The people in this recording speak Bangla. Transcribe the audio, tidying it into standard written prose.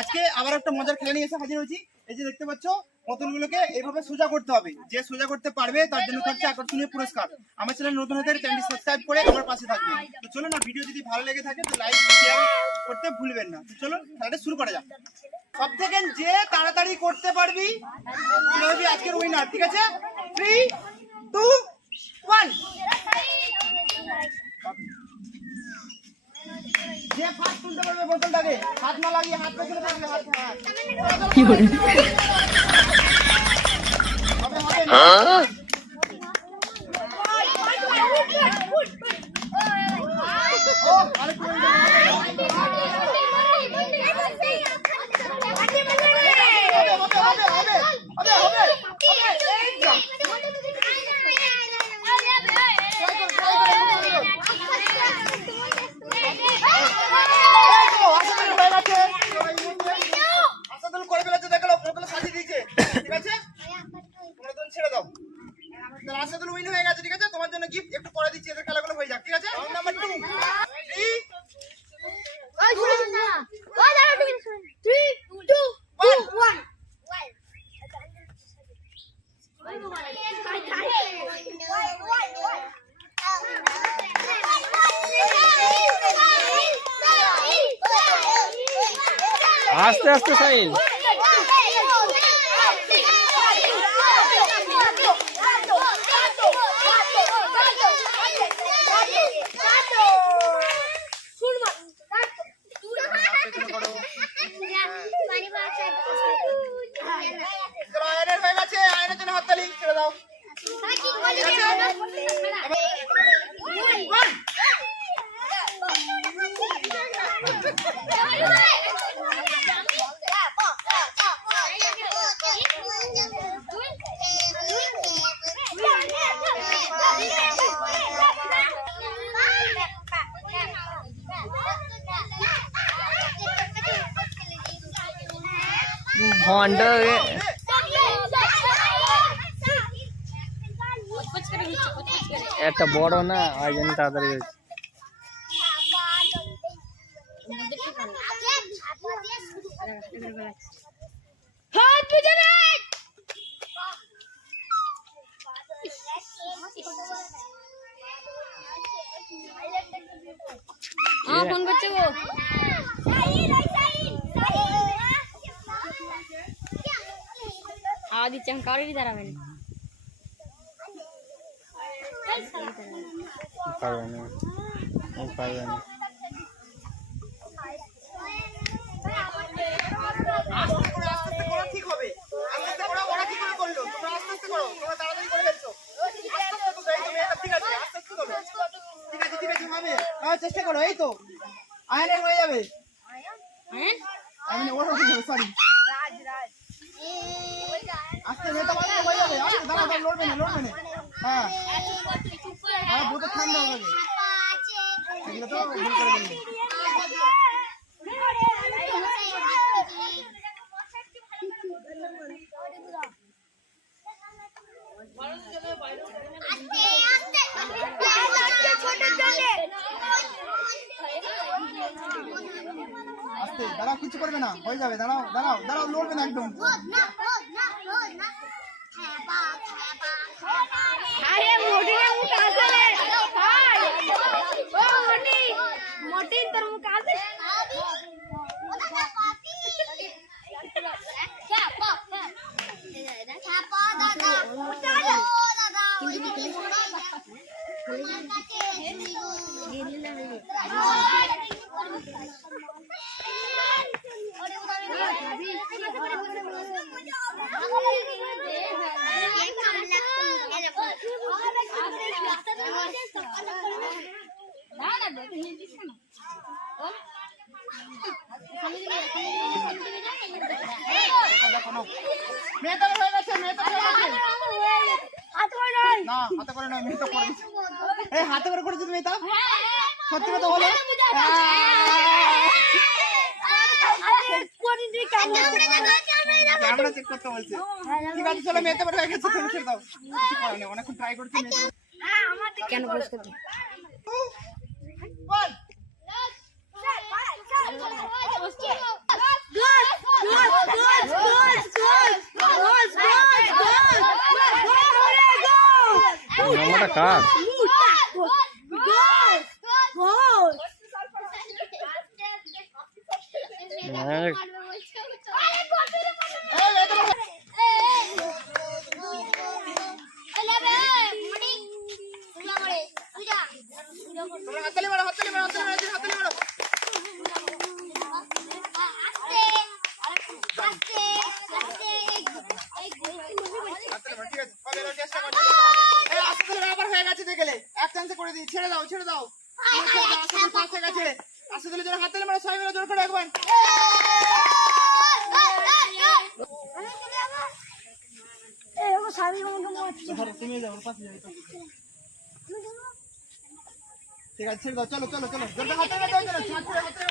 আজকে আবার একটা মজার খেলা নিয়ে এসে হাজির হয়েছি। এই যে দেখতে পাচ্ছ বোতলগুলোকে এইভাবে সোজা করতে হবে। যে সোজা করতে পারবে তার জন্য থাকছে আকর্ষণীয় পুরস্কার। আমার চ্যানেল নতুন হয়ে থাকে, চ্যানেলটি সাবস্ক্রাইব করে আমার পাশে থাকবে। তো চলো না, ভিডিও যদি ভালো লেগে থাকে তো লাইক শেয়ার করতে ভুলবেন না। তো চলো খেলাটা শুরু করা যাক। সব থেকে যে তাড়াতাড়ি করতে পারবি সে হবে আজকের উইনার। ঠিক আছে, 3, 2, 1। যে ফার্স্ট তুলতে পারবে বোতলটাকে হাত না লাগিয়ে হাত পেছনে থাকবে, হাত কি করে হবে হবে না। ও আরেকটু হবে তোমার জন্য গিফট একটু পরে দিচ্ছি, এদের খেলাগুলো হয়ে যাক। ঠিক আছে, নাম্বার 2, 3, 2, 1। আস্তে আস্তে সাইন। একটা বড় না ওই জন্য তাড়াতাড়ি হয়েছে। ফোন করছে গো। আওয়াজ দিচ্ছে, আমি কারোরই দাঁড়াবেন পারবে না। ঠিক হবে, আস্তে আস্তে করো। ওরা কি করে করলো? তোমরা আস্তে আস্তে করো, তোমরা তাড়াতাড়ি করে ফেলছো। আস্তে আস্তে তো এই তুমি এটা ঠিক আছে, আস্তে আস্তে করো। ঠিক আছে হবে। চেষ্টা করো। এই তো আয়নের হয়ে যাবে। আমি ওর হয়ে যাবে, সরি। আস্তে মেটা মানে হয়ে যাবে। আস্তে দাঁড়াও, লড়বে না। হ্যাঁ আর বহুত ঠান্ডা হবে। এগুলো তো ভুল করে বললি। আস্তে দাঁড়াও, কিছু করবে না, হয়ে যাবে। দাঁড়াও, লড়বে না একদম। হাতে করে করেছো তুমি? তা সত্যি কথা বলো। ক্যামেরা চেক করতে বলছে। ঠিক আছে চলো, মেয়েতে বড় হয়ে গেছে, তুমি ছেড়ে দাও। অনেকক্ষণ ট্রাই করছি মেয়েতে। কেন বসতে ওটা কার? হ্যাঁ, তোমরা হাততালি মারো, হাততালি মারো, হাততালি মারো, হাততালি মারো। হাততালি মারো, ঠিক আছে। কবে এলো চেষ্টা করো। এই আস্তে ধরে আবার হয়ে গেছে দেখলে। এক চান্সে করে দিই। ছেড়ে দাও, ছেড়ে দাও। আস্তে পাস হয়ে গেছে। আস্তে ধরে জোরে হাততালি মারো, সবাই মিলে জোরে করে একবার। ধরো, তুমি যাও, ওর পাশে যাও। ঠিক আছে, ছেড়ে দাও। চলো, চলো, চলো। জোরে হাততালি মারো, জোরে, হাততালি মারো।